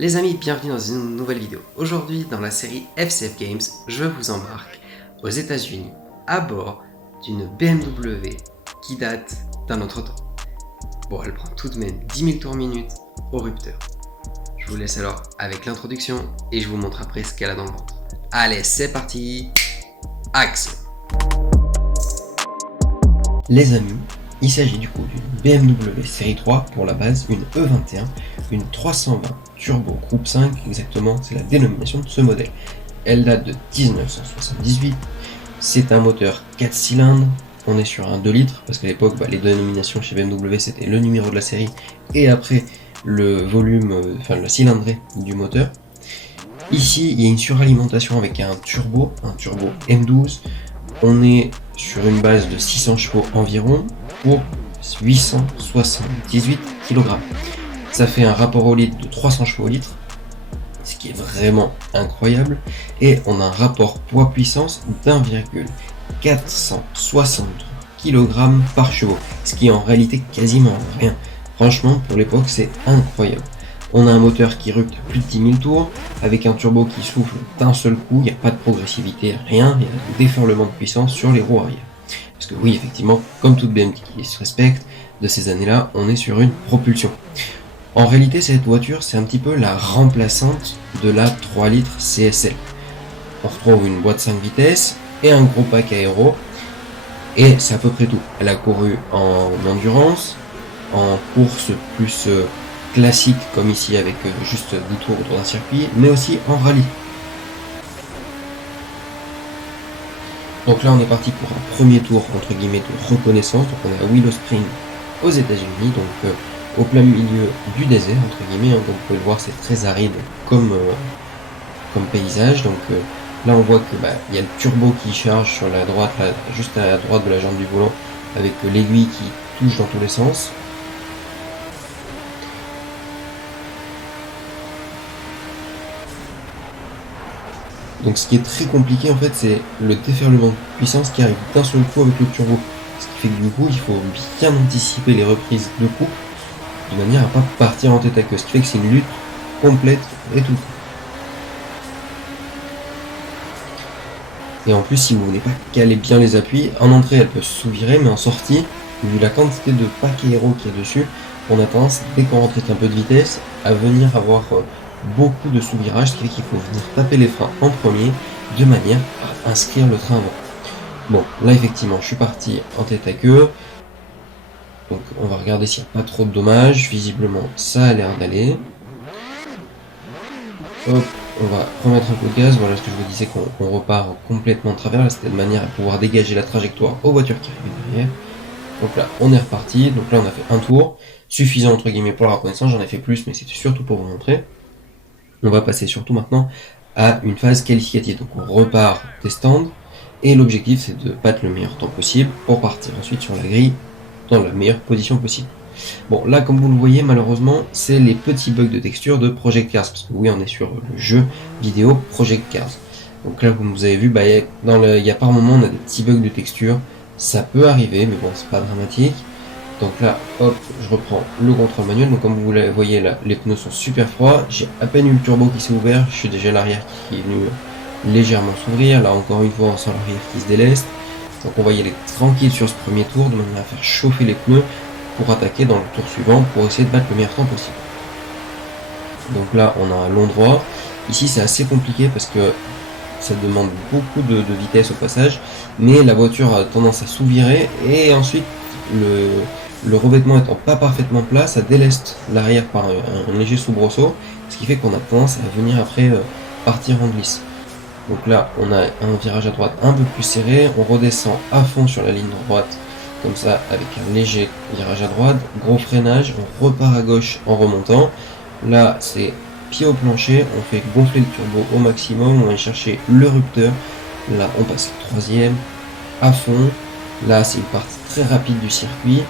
Les amis, bienvenue dans une nouvelle vidéo. Aujourd'hui, dans la série FCF Games, je vous embarque aux États-Unis à bord d'une BMW qui date d'un autre temps. Bon, elle prend tout de même 10 000 tours minute au rupteur. Je vous laisse alors avec l'introduction et je vous montre après ce qu'elle a dans le ventre. Allez, c'est parti, action! Les amis, il s'agit du coup d'une BMW série 3 pour la base, une E21, une 320 Turbo Groupe 5, exactement, c'est la dénomination de ce modèle. Elle date de 1978, c'est un moteur 4 cylindres, on est sur un 2 litres, parce qu'à l'époque, les dénominations chez BMW c'était le numéro de la série, et après le volume, la cylindrée du moteur. Ici, il y a une suralimentation avec un turbo M12, on est sur une base de 600 chevaux environ, pour 878 kg. Ça fait un rapport au litre de 300 chevaux au litre, ce qui est vraiment incroyable, et on a un rapport poids-puissance d'1,463 kg par chevaux, ce qui est en réalité quasiment rien. Franchement, pour l'époque, c'est incroyable. On a un moteur qui rupte plus de 10 000 tours, avec un turbo qui souffle d'un seul coup, il n'y a pas de progressivité, rien, il y a un déferlement de puissance sur les roues arrière. Parce que oui, effectivement, comme toute BMW qui se respecte, de ces années-là, on est sur une propulsion. En réalité, cette voiture, c'est un petit peu la remplaçante de la 3 litres CSL. On retrouve une boîte 5 vitesses et un gros pack aéro, et c'est à peu près tout. Elle a couru en endurance, en course plus classique, comme ici avec juste 10 tours autour d'un circuit, mais aussi en rallye. Donc là on est parti pour un premier tour entre guillemets de reconnaissance, donc on est à Willow Spring aux États-Unis, donc au plein milieu du désert entre guillemets, hein, comme vous pouvez le voir c'est très aride comme paysage. Donc là on voit que il y a le turbo qui charge sur la droite, là, juste à la droite de la jambe du volant, avec l'aiguille qui touche dans tous les sens. Donc ce qui est très compliqué en fait, c'est le déferlement de puissance qui arrive d'un seul coup avec le turbo. Ce qui fait que du coup il faut bien anticiper les reprises de coupe de manière à pas partir en tête à queue. Ce qui fait que c'est une lutte complète et tout. Et en plus, si vous voulez pas caler bien les appuis, en entrée elle peut se sous-virer, mais en sortie, vu la quantité de pack aéro qu'il y a dessus, on a tendance, dès qu'on rentre un peu de vitesse, à venir avoir beaucoup de sous-virage, ce qui fait qu'il faut venir taper les freins en premier, de manière à inscrire le train avant. Bon, là effectivement, je suis parti en tête à queue, donc on va regarder s'il n'y a pas trop de dommages. Visiblement, ça a l'air d'aller. Hop, on va remettre un coup de gaz. Voilà ce que je vous disais, qu'on repart complètement de travers, là c'était de manière à pouvoir dégager la trajectoire aux voitures qui arrivent derrière. Donc là, on est reparti, donc là on a fait un tour, suffisant entre guillemets pour la reconnaissance, j'en ai fait plus, mais c'était surtout pour vous montrer. On va passer surtout maintenant à une phase qualificative. Donc on repart des stands et l'objectif c'est de battre le meilleur temps possible pour partir ensuite sur la grille dans la meilleure position possible. Bon là comme vous le voyez malheureusement c'est les petits bugs de texture de Project Cars, parce que oui on est sur le jeu vidéo Project Cars. Donc là comme vous avez vu il y a par moment on a des petits bugs de texture, ça peut arriver mais bon c'est pas dramatique. Donc là, hop, je reprends le contrôle manuel. Donc comme vous le voyez là, les pneus sont super froids. J'ai à peine eu le turbo qui s'est ouvert. Je suis déjà l'arrière qui est venu légèrement s'ouvrir. Là encore une fois, on sent l'arrière qui se déleste. Donc on va y aller tranquille sur ce premier tour, de manière à faire chauffer les pneus pour attaquer dans le tour suivant, pour essayer de battre le meilleur temps possible. Donc là, on a un long droit. Ici, c'est assez compliqué parce que ça demande beaucoup de vitesse au passage. Mais la voiture a tendance à sous-virer et ensuite le revêtement étant pas parfaitement plat, ça déleste l'arrière par un léger soubresaut, ce qui fait qu'on a tendance à venir après partir en glisse. Donc là, on a un virage à droite un peu plus serré, on redescend à fond sur la ligne droite, comme ça, avec un léger virage à droite, gros freinage, on repart à gauche en remontant. Là, c'est pied au plancher, on fait gonfler le turbo au maximum, on va chercher le rupteur. Là, on passe le troisième à fond. Là, c'est une partie très rapide du circuit.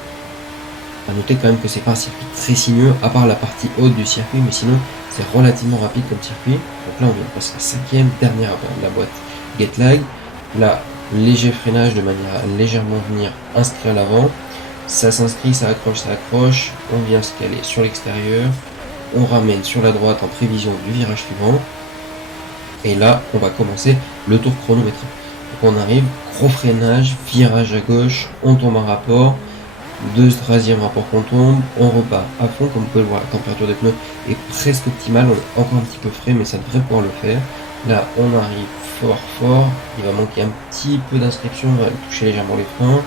À noter quand même que c'est pas un circuit très sinueux, à part la partie haute du circuit, mais sinon c'est relativement rapide comme circuit. Donc là, on vient de passer la cinquième, dernière avant la boîte Get Lag. Là, léger freinage de manière à légèrement venir inscrire l'avant. Ça s'inscrit, ça accroche, on vient se caler sur l'extérieur. on ramène sur la droite en prévision du virage suivant. Et là, on va commencer le tour chronométré. Donc on arrive, gros freinage, virage à gauche, on tombe en rapport, 2/13e rapport qu'on tombe, on repart à fond, comme vous pouvez le voir, la température des pneus est presque optimale, on est encore un petit peu frais, mais ça devrait pouvoir le faire. Là, on arrive fort, il va manquer un petit peu d'inscription, on va toucher légèrement les freins.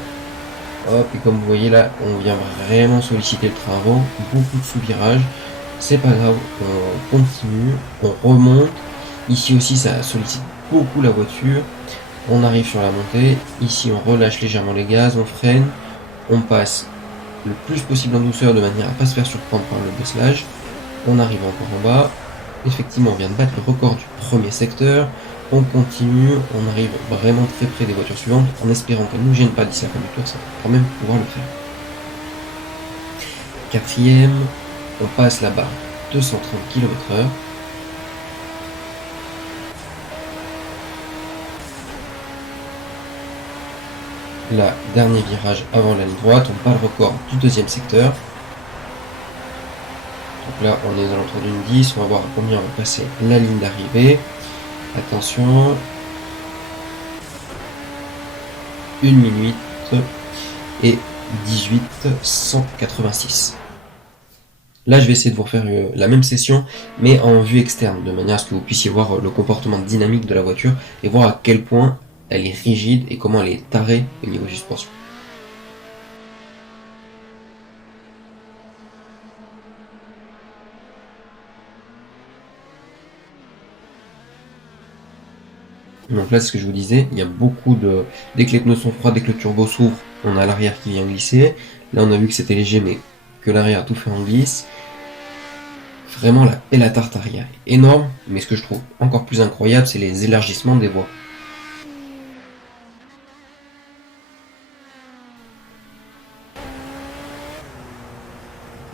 Hop, et comme vous voyez là, on vient vraiment solliciter le train avant, beaucoup de sous-virages, c'est pas grave, on continue, on remonte. Ici aussi, ça sollicite beaucoup la voiture. On arrive sur la montée. Ici, on relâche légèrement les gaz, on freine. On passe le plus possible en douceur de manière à ne pas se faire surprendre par le décelage. On arrive encore en bas. Effectivement, on vient de battre le record du premier secteur. On continue. On arrive vraiment très près des voitures suivantes en espérant qu'elles ne nous gênent pas d'ici la fin du tour. Ça va quand même pouvoir le faire. Quatrième, on passe la barre 230 km/h. Là, dernier virage avant la ligne droite, on bat le record du deuxième secteur. Donc là, on est dans l'entour d'une 10, on va voir à combien on va passer la ligne d'arrivée. Attention. 1 minute et 18,186. Là, je vais essayer de vous refaire la même session, mais en vue externe, de manière à ce que vous puissiez voir le comportement dynamique de la voiture et voir à quel point elle est rigide et comment elle est tarée au niveau suspension. Donc là, c'est ce que je vous disais, il y a beaucoup de... Dès que les pneus sont froids, dès que le turbo s'ouvre, on a l'arrière qui vient glisser. Là, on a vu que c'était léger, mais que l'arrière a tout fait en glisse. Vraiment, la pelle à tarte arrière est énorme, mais ce que je trouve encore plus incroyable, c'est les élargissements des voies.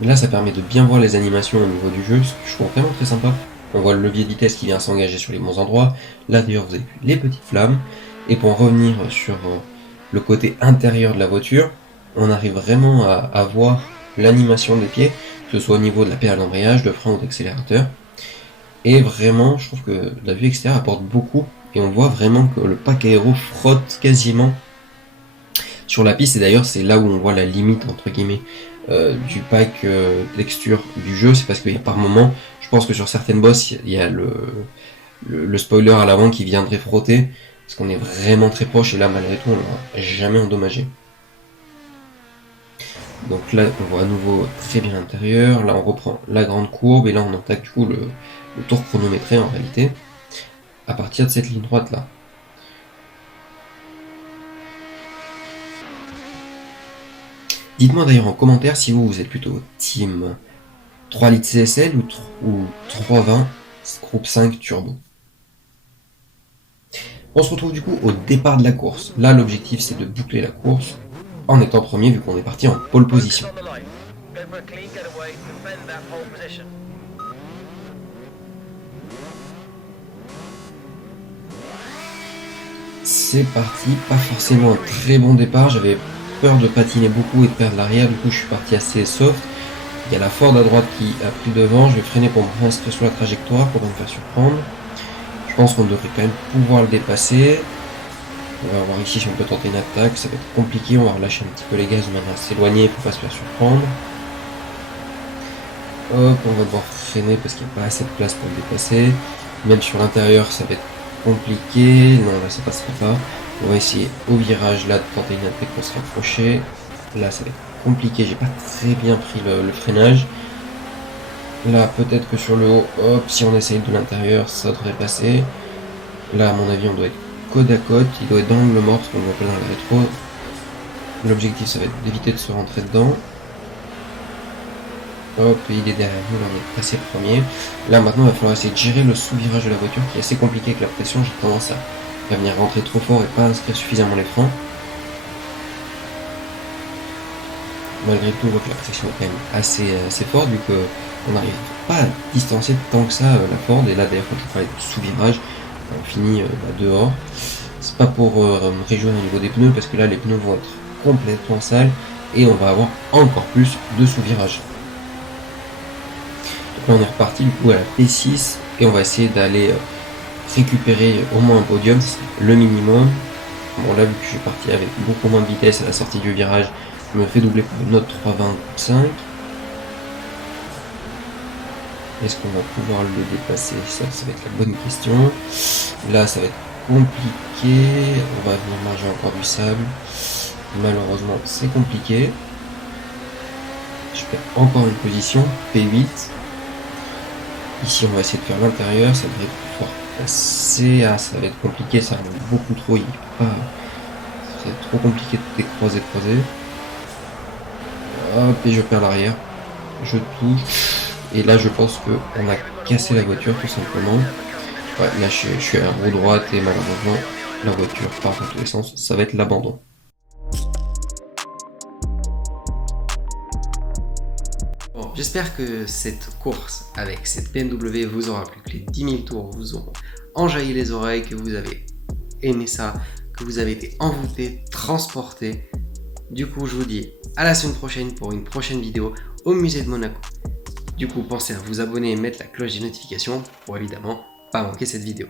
Là, ça permet de bien voir les animations au niveau du jeu, ce que je trouve vraiment très sympa. On voit le levier de vitesse qui vient s'engager sur les bons endroits. Là, d'ailleurs, vous avez vu les petites flammes. Et pour en revenir sur le côté intérieur de la voiture, on arrive vraiment à voir l'animation des pieds, que ce soit au niveau de la pédale d'embrayage, de frein ou d'accélérateur. Et vraiment, je trouve que la vue extérieure apporte beaucoup. Et on voit vraiment que le pack aéro frotte quasiment sur la piste. Et d'ailleurs, c'est là où on voit la limite, entre guillemets, du pack texture du jeu. C'est parce que par moment, je pense que sur certaines bosses, il y a le spoiler à l'avant qui viendrait frotter. Parce qu'on est vraiment très proche. Et là, malgré tout, on l'a jamais endommagé. Donc là, on voit à nouveau très bien l'intérieur. Là, on reprend la grande courbe. Et là, on attaque du coup le tour chronométré en réalité. À partir de cette ligne droite là. Dites-moi d'ailleurs en commentaire si vous êtes plutôt team 3 litres CSL ou 320 groupe 5 turbo. On se retrouve du coup au départ de la course. Là, l'objectif c'est de boucler la course en étant premier vu qu'on est parti en pole position. C'est parti, pas forcément un très bon départ, j'avais peur de patiner beaucoup et de perdre l'arrière, du coup je suis parti assez soft. Il y a la Ford à droite qui a pris devant, je vais freiner pour me réinscrire sur la trajectoire pour ne pas me faire surprendre. Je pense qu'on devrait quand même pouvoir le dépasser. On va voir ici si on peut tenter une attaque, ça va être compliqué, on va relâcher un petit peu les gaz de manière à s'éloigner pour ne pas se faire surprendre. Hop, on va devoir freiner parce qu'il n'y a pas assez de place pour le dépasser. Même sur l'intérieur ça va être compliqué, non là ça passera pas. On va essayer au virage là de tenter une attaque pour se rapprocher. Là ça va être compliqué, j'ai pas très bien pris le freinage. Là peut-être que sur le haut, hop, si on essaye de l'intérieur ça devrait passer. Là à mon avis on doit être côte à côte, il doit être dans l'angle mort parce qu'on doit pas dans le rétro. L'objectif ça va être d'éviter de se rentrer dedans. Hop, il est derrière nous, là on est passé premier. Là maintenant il va falloir essayer de gérer le sous-virage de la voiture qui est assez compliqué avec la pression, j'ai tendance à venir rentrer trop fort et pas inscrire suffisamment les freins. Malgré tout on voit que la pression est quand même assez forte vu qu'on n'arrive pas à distancer tant que ça la Ford. Et là d'ailleurs quand je parlais de sous-virage, on finit dehors. C'est pas pour me réjouir au niveau des pneus parce que là les pneus vont être complètement sales et on va avoir encore plus de sous-virage. Là on est reparti du coup à la P6 et on va essayer d'aller récupérer au moins un podium, c'est le minimum. Bon là vu que je suis parti avec beaucoup moins de vitesse à la sortie du virage, je me fais doubler par une autre 3,25. Est-ce qu'on va pouvoir le dépasser? Ça va être la bonne question. Là ça va être compliqué, on va venir manger encore du sable. Malheureusement c'est compliqué. Je perds encore une position, P8. Ici on va essayer de faire l'intérieur, ça devrait pouvoir passer. Ah ça va être compliqué, ça remonte beaucoup trop, il est pas. C'est trop compliqué de croiser. Hop, et je perds l'arrière. Je touche. Et là je pense qu'on a cassé la voiture tout simplement. Ouais, là je suis à roue droite et malheureusement la voiture part dans tous les sens. Ça va être l'abandon. Bon, j'espère que cette course avec cette BMW vous aura plu, que les 10 000 tours vous auront enjaillé les oreilles, que vous avez aimé ça, que vous avez été envoûté, transporté. Du coup, je vous dis à la semaine prochaine pour une prochaine vidéo au musée de Monaco. Du coup, pensez à vous abonner et mettre la cloche des notifications pour évidemment pas manquer cette vidéo.